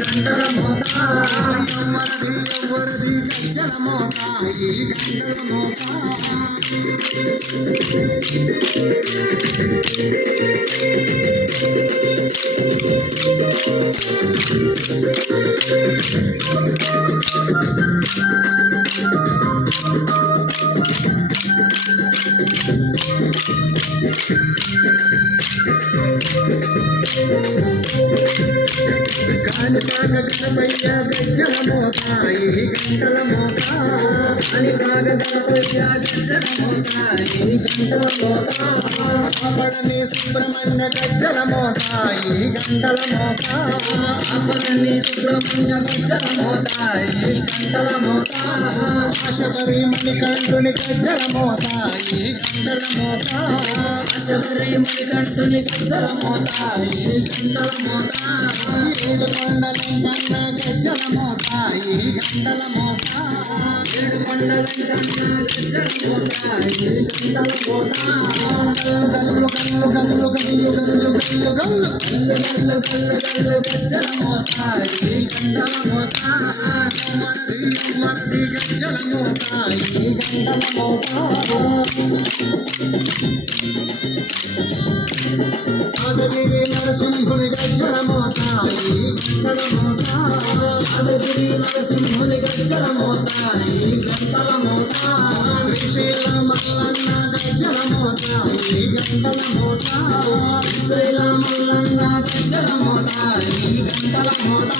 గంటల మోత ఎవరది గజ్జల మోత ఈ గంటల మోత కానుకాగ గణపయ్య గజ్జల మోత ఈ గంటల మోత కానుకాగ గణపయ్య గజ్జల మోత ఈ గంటల మోత అపడని సుబ్రహ్మణ్య గజ్జల మోత ఈ గంటల మోత అపడని సుబ్రహ్మణ్య గజ్జల మోత ఈ గంటల మోత శబరి మణికంఠుని గజ్జల మోత ఈ గంటల మోత శబరి మణికంఠుని గజ్జల మోత ఈ గంటల మోత ఏడు కొండలంకన్న గజ్జల మోత ఈ గంటల మోత ఏడు కొండలంకన్న గజ్జల మోత ఈ గంటల మోత గల్లు గల్లు గల్లు గల్లు గల్లు గల్లు గల్లు గల్లు గల్లు గల్లు గల్లు గజ్జల మోత ఈ గంటల మోత వరది గజ్జల మోత ఈ గంటల మోత యాదగిరి నరసింహుని గజ్జల మోత ఈ గంటల మోత యాదగిరి నరసింహుని గజ్జల మోత ఈ గంటల మోత శ్రీశైల మల్లన్న గజ్జల మోత ఈ గంటల మోత శ్రీశైల మల్లన్న గజ్జల మోత ఈ గంటల మోత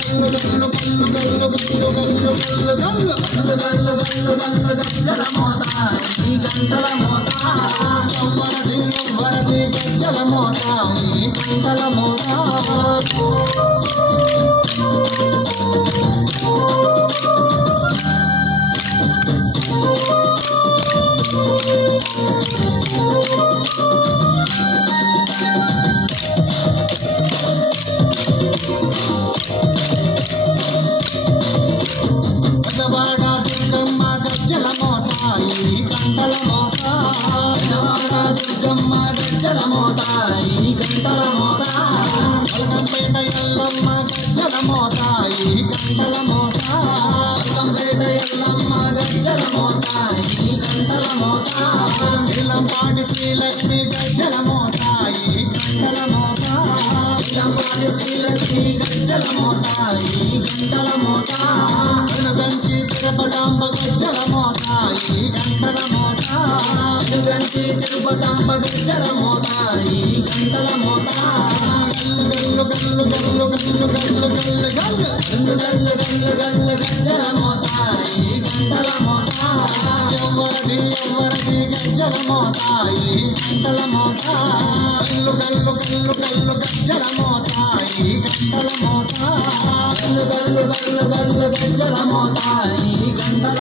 గల్లు గల్లు గల్లు గల్లు గల్లు గల్లు గల్లు గల్లు గల్లు గల్లు గల్లు గజ్జల మోత ఈ గంటల మోత వరది గజ్జల మోత ఈ గంటల మోత పెద్దవాడ దుర్గమ్మ గజ్జల మోత ఈ గంటల మోత పెద్దవాడ దుర్గమ్మ గజ్జల మోత ఈ గంటల మోత పల్కంపేట ఎల్లమ్మ గజ్జల మోత ఈ గంటల మోత పల్కంపేట ఎల్లమ్మ గజ్జల మోత ఈ గంటల మోత ఇల్లంపాటి శ్రీలక్ష్మి గజ్జల మోత ఈ గంటల మోత ఇల్లంపాటి శ్రీలక్ష్మి గజ్జల మోత ఈ గంటల మోత వెనుగంచి తిరుపతాంబ గజ్జల మోత ఈ గంటల మోత వెనుగంచి తిరుపతాంబ గజ్జల మోత ఈ గంటల మోత గల్లు గల్లు గల్లు గల్లు గల్లు గల్లు గల్లు గల్లు గల్లు గల్లు గల్లు గజ్జల మోత ఈ గంటల మోత ఎవరది గజ్జల మోత ఈ గంటల మోత గల్లు గల్లు గల్లు గల్లు గజ్జల మోత ఈ గంటల మోత గల్లు గల్లు గల్లు గల్లు గజ్జల మోత ఈ గంటల